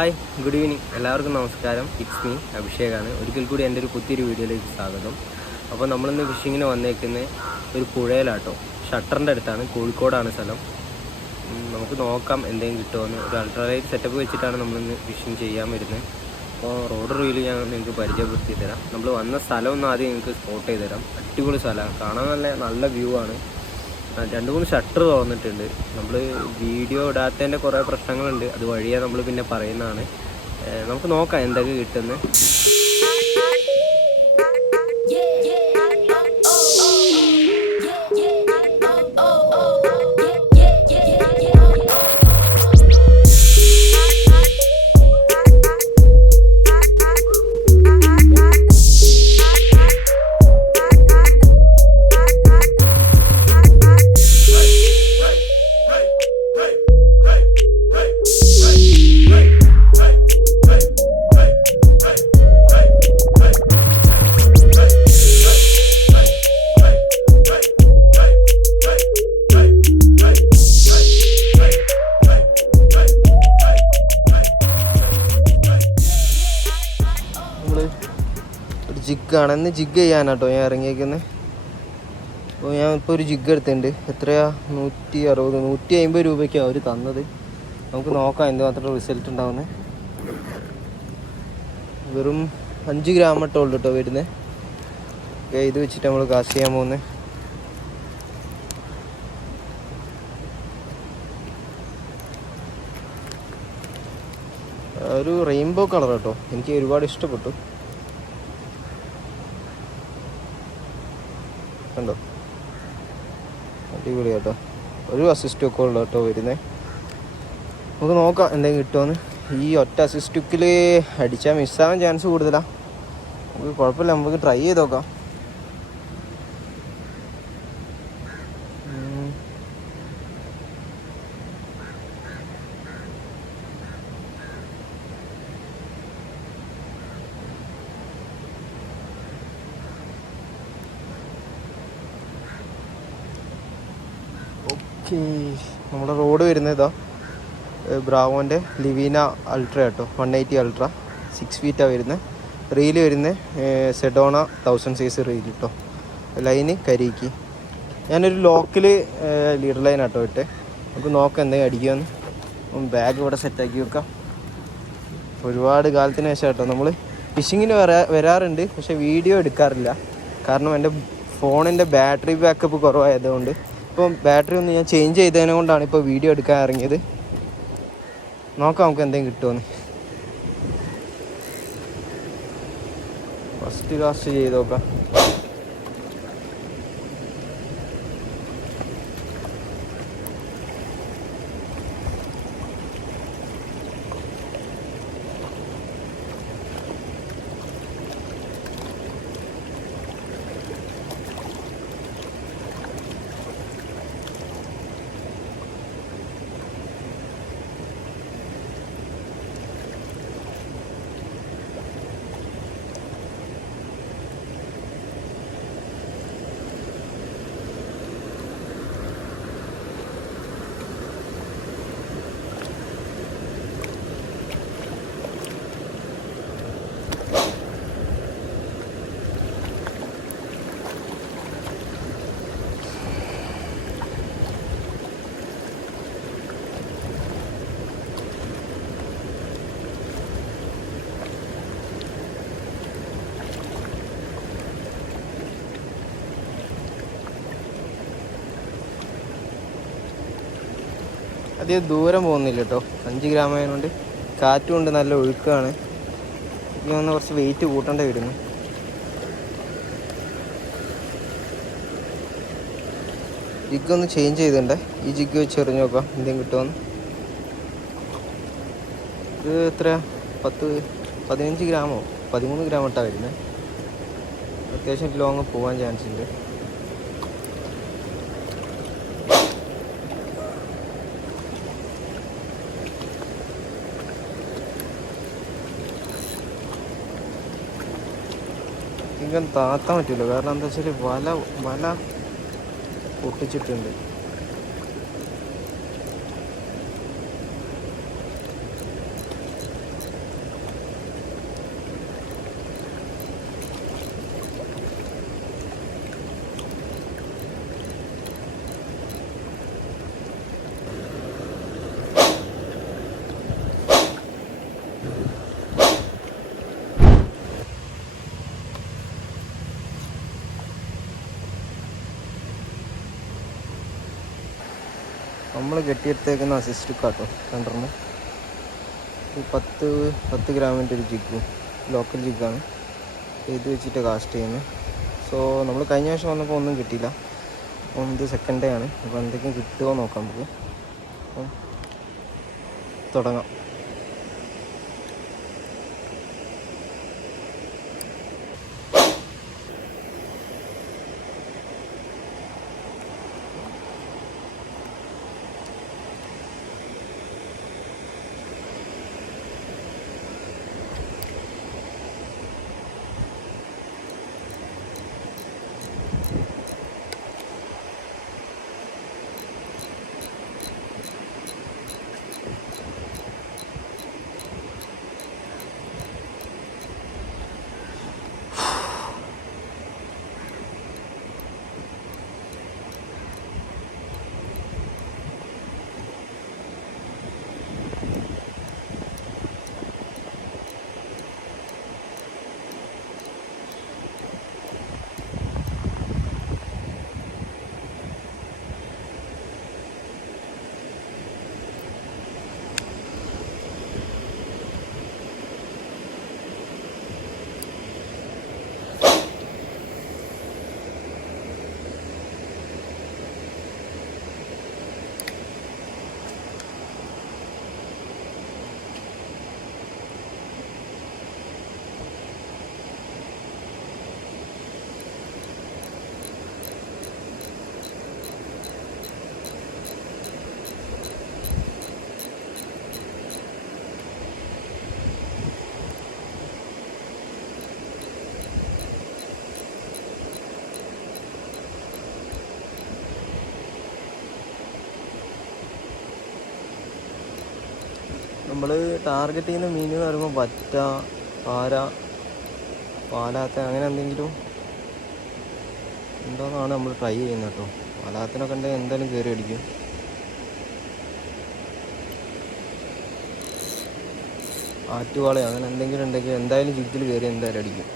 Hi, good evening. എല്ലാവർക്കും നമസ്കാരം. It's me അഭിഷേകാണ്. ഒരിക്കൽ കൂടി എൻ്റെ ഒരു പുതിയൊരു വീഡിയോയിലേക്ക് സ്വാഗതം. അപ്പോൾ നമ്മളിന്ന് ഫിഷിങ്ങിന് വന്നേക്കുന്ന ഒരു പുഴയിലാട്ടോ. ഷട്ടറിൻ്റെ അടുത്താണ്, കോഴിക്കോടാണ് സ്ഥലം. നമുക്ക് നോക്കാം എന്തെങ്കിലും കിട്ടുമെന്ന്. ഒരു അൾട്രാലൈറ്റ് സെറ്റപ്പ് വെച്ചിട്ടാണ് നമ്മളിന്ന് ഫിഷിങ് ചെയ്യാൻ വരുന്നത്. അപ്പോൾ റോഡ് റീല് ഞാൻ നിങ്ങൾക്ക് പരിചയപ്പെടുത്തി തരാം. നമ്മൾ വന്ന സ്ഥലം ഒന്ന് ആദ്യം നിങ്ങൾക്ക് സ്പോട്ട് ചെയ്ത് തരാം. അടിപൊളി സ്ഥലമാണ്, കാണാൻ നല്ല വ്യൂ ആണ്. 2-3 ഷട്ടർ തുറന്നിട്ടുണ്ട്. നമ്മൾ വീഡിയോ ഇടാത്തതിൻ്റെ കുറേ പ്രശ്നങ്ങളുണ്ട്, അത് വഴിയെ നമ്മൾ പിന്നെ പറയുന്നതാണ്. നമുക്ക് നോക്കാം എന്തൊക്കെ കിട്ടുന്നത്. ജിഗാണ്, ഇന്ന് ജിഗ് ചെയ്യാനാട്ടോ ഞാൻ ഇറങ്ങിയേക്കുന്നത്. അപ്പോൾ ഞാൻ ഇപ്പോൾ ഒരു ജിഗ് എടുത്തിട്ടുണ്ട്. എത്രയാ? 150 രൂപയ്ക്കാണ് അവർ തന്നത്. നമുക്ക് നോക്കാം എന്തുമാത്രം റിസൾട്ട് ഉണ്ടാവുന്നത്. വെറും 5 ഗ്രാം ഇട്ടുള്ളൂ കേട്ടോ വരുന്നത്. ഇത് വെച്ചിട്ട് നമ്മൾ കാസ്റ്റ് ചെയ്യാൻ പോകുന്നത്. ഒരു റെയിൻബോ കളർ കേട്ടോ, എനിക്ക് ഒരുപാട് ഇഷ്ടപ്പെട്ടു. കണ്ടോ, അടിപൊളി കേട്ടോ. ഒരു അസിസ്റ്റ് ഒക്കെ ഉള്ളു കേട്ടോ വരുന്നത്. നമുക്ക് നോക്കാം എന്തെങ്കിലും കിട്ടുമെന്ന്. ഈ ഒറ്റ അസിസ്റ്റ് ഹുക്കിൽ അടിച്ചാൽ മിസ്സാവാൻ ചാൻസ് കൂടുതലാണ്. നമുക്ക് കുഴപ്പമില്ല, നമുക്ക് ട്രൈ ചെയ്ത് നോക്കാം. നമ്മുടെ റോഡ് വരുന്നത് ഇതാ, ബ്രാവോൻ്റെ ലിവീന അൾട്ര കേട്ടോ. 180 അൾട്ര 6 ഫീറ്റാണ് വരുന്നത്. റീല് വരുന്നത് സെഡോണ 1000 സൈസ് റീൽ കേട്ടോ. ലൈന് കരിക്ക്. ഞാനൊരു ലോക്കൽ ലീഡർ ലൈൻ ആട്ടോ ഇട്ട്. നമുക്ക് നോക്കാം എന്തെങ്കിലും അടിക്കുമെന്ന്. ബാഗ് ഇവിടെ സെറ്റാക്കി വെക്കാം. ഒരുപാട് കാലത്തിന് ശേഷം കേട്ടോ നമ്മൾ ഫിഷിങ്ങിന് വരാറുണ്ട്, പക്ഷേ വീഡിയോ എടുക്കാറില്ല. കാരണം എൻ്റെ ഫോണിൻ്റെ ബാറ്ററി ബാക്കപ്പ് കുറവായതുകൊണ്ട്. ഇപ്പോൾ ബാറ്ററി ഒന്ന് ഞാൻ ചേഞ്ച് ചെയ്തതിനെ കൊണ്ടാണ് ഇപ്പോൾ വീഡിയോ എടുക്കാൻ ഇറങ്ങിയത്. നോക്കാം നമുക്ക് എന്തെങ്കിലും കിട്ടുമെന്ന്. ഫസ്റ്റ് കാസ്റ്റ് ചെയ്ത് നോക്കാം. അധികം ദൂരം പോകുന്നില്ല കേട്ടോ. 5 ഗ്രാം ആയതുകൊണ്ട് കാറ്റും കൊണ്ട് നല്ല ഒഴുക്കാണ്. ഇനി ഒന്ന് കുറച്ച് വെയിറ്റ് കൂട്ടേണ്ടി വരുന്നു. ജിഗ് ഒന്ന് ചേഞ്ച് ചെയ്തിട്ടുണ്ടേ. ഈ ജിഗ് വെച്ച് എറിഞ്ഞ് നോക്കാം എന്തെങ്കിലും കിട്ടുമെന്ന്. ഇത് എത്ര? 15 ഗ്രാമോ 13 ഗ്രാം ഇട്ടാണ് വരുന്നത്. അത്യാവശ്യം ലോങ് പോകാൻ ചാൻസ് ഉണ്ട്. ഇങ്ങനെ താത്താൻ പറ്റില്ല, കാരണം എന്താ വെച്ചാൽ വല പൊട്ടിച്ചിട്ടുണ്ട്. നമ്മൾ കെട്ടിയെടുത്തേക്കുന്ന അസിസ്റ്റ് കാട്ടോ രണ്ടെണ്ണം. 10 ഗ്രാമിൻ്റെ ഒരു ജിഗും ലോക്കൽ ജിഗാണ്. ഇത് വെച്ചിട്ട് കാസ്റ്റ് ചെയ്യുന്നത്. സോ നമ്മൾ കഴിഞ്ഞ വർഷം വന്നപ്പോൾ ഒന്നും കിട്ടിയില്ല. അപ്പം ഇത് സെക്കൻഡ് ഡേ ആണ്. അപ്പോൾ എന്തെങ്കിലും കിട്ടുമോ നോക്കാം നമുക്ക്. അപ്പം തുടങ്ങാം. നമ്മൾ ടാർഗറ്റ് ചെയ്യുന്ന മീൻ എന്ന് പറയുമ്പോൾ വറ്റ, പാര, പാലാത്ത അങ്ങനെ എന്തെങ്കിലും ഉണ്ടോയെന്നാണ് നമ്മൾ ട്രൈ ചെയ്യുന്നത് കേട്ടോ. പാലാത്തിനൊക്കെ ഉണ്ടെങ്കിൽ എന്തായാലും കയറി അടിക്കും. ആറ്റുവാളയോ അങ്ങനെ എന്തെങ്കിലും ഉണ്ടെങ്കിൽ എന്തായാലും ജിഗിൽ കയറി എന്തായാലും അടിക്കും.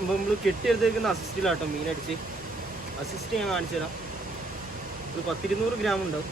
ഇപ്പോൾ നമ്മൾ കെട്ടിയെടുത്തേക്കുന്ന അസിസ്റ്റിലാട്ടോ മീനടിച്ച്. അസിസ്റ്റ് ഞാൻ കാണിച്ചു തരാം. ഒരു 10-200 ഗ്രാം ഉണ്ടാവും.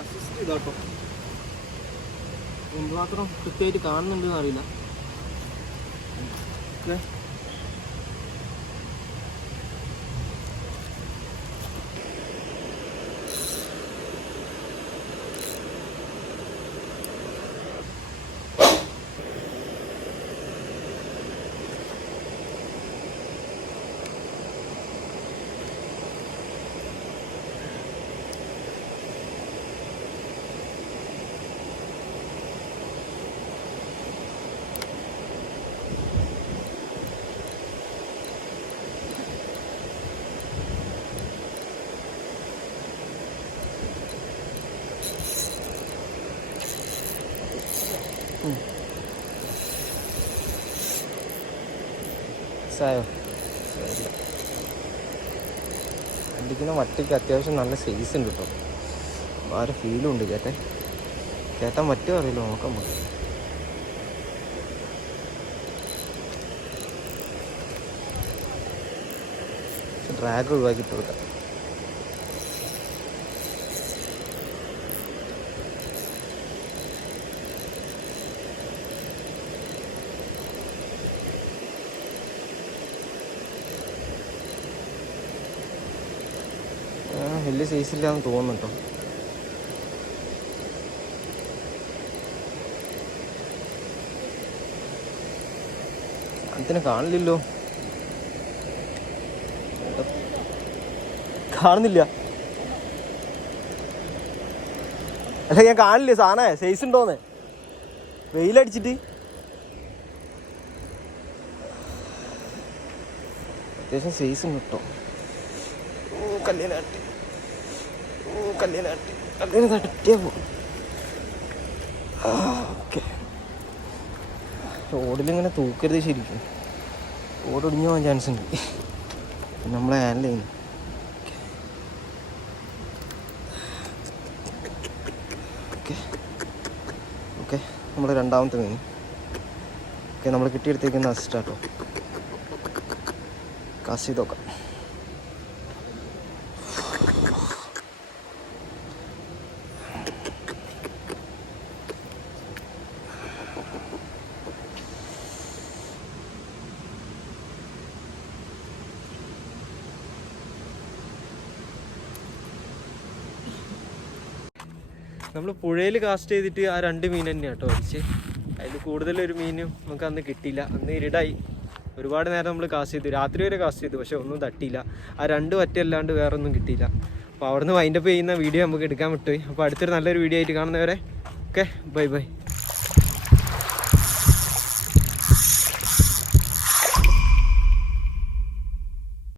അസിസ്റ്റ് ചെയ്തോട്ടോ. എന്തുമാത്രം കൃത്യമായിട്ട് കാണുന്നുണ്ടെന്ന് അറിയില്ല. ഓക്കെ, മിസ്സായോ? അടിക്കുന്ന വട്ടിക്ക് അത്യാവശ്യം നല്ല സൈസ് ഉണ്ട് കേട്ടോ. വേറെ ഫീലും ഉണ്ട് കയറ്റാൻ പറ്റുമോ അറിയില്ല, നോക്കാൻ പറ്റും. ഡ്രാഗ് ഒഴിവാക്കിയിട്ട് കൊടുക്കാം. വലിയ സൈസില്ലാന്ന് തോന്നുന്നു കേട്ടോ. അതിനെ കാണില്ലല്ലോ, കാണുന്നില്ല. അല്ല ഞാൻ കാണില്ലേ സാധനം സൈസ് ഉണ്ടോന്ന്, വെയിലടിച്ചിട്ട്. അത്യാവശ്യം സൈസ് ഉണ്ട് കേട്ടോ. കല്ലിനെ തട്ടിയാ പോകും. ഓക്കെ, റോഡിലിങ്ങനെ തൂക്കരുത് ശരിക്കും, റോഡ് ഒടിഞ്ഞു പോകാൻ ചാൻസ് ഉണ്ട്. പിന്നെ നമ്മളെ ഹാൻഡിൽ ചെയ്യുന്നു. ഓക്കെ, നമ്മൾ രണ്ടാമത്തെ മീൻ. ഓക്കെ, നമ്മൾ കിട്ടിയെടുത്തേക്കുന്ന അസിസ്റ്റാട്ടോ. കാസ്റ്റ് ചെയ്ത് നോക്കാം. നമ്മൾ പുഴയിൽ കാസ്റ്റ് ചെയ്തിട്ട് ആ 2 മീൻ തന്നെയാണ് കേട്ടോ അടിച്ച്. അതിൽ കൂടുതലൊരു മീനും നമുക്ക് അന്ന് കിട്ടിയില്ല. അന്ന് ഇരുടായി, ഒരുപാട് നേരം നമ്മൾ കാസ്റ്റ് ചെയ്തു, രാത്രി വരെ കാസ്റ്റ് ചെയ്തു, പക്ഷെ ഒന്നും തട്ടിയില്ല. ആ 2 വറ്റല്ലാണ്ട് വേറെ ഒന്നും കിട്ടിയില്ല. അപ്പോൾ അവിടുന്ന് വൈൻഡപ്പ് ചെയ്യുന്ന വീഡിയോ നമുക്ക് എടുക്കാൻ വിട്ടുപോയി. അപ്പോൾ അടുത്തൊരു നല്ലൊരു വീഡിയോ ആയിട്ട് കാണുന്നവരെ ഓക്കെ, ബൈ ബൈ.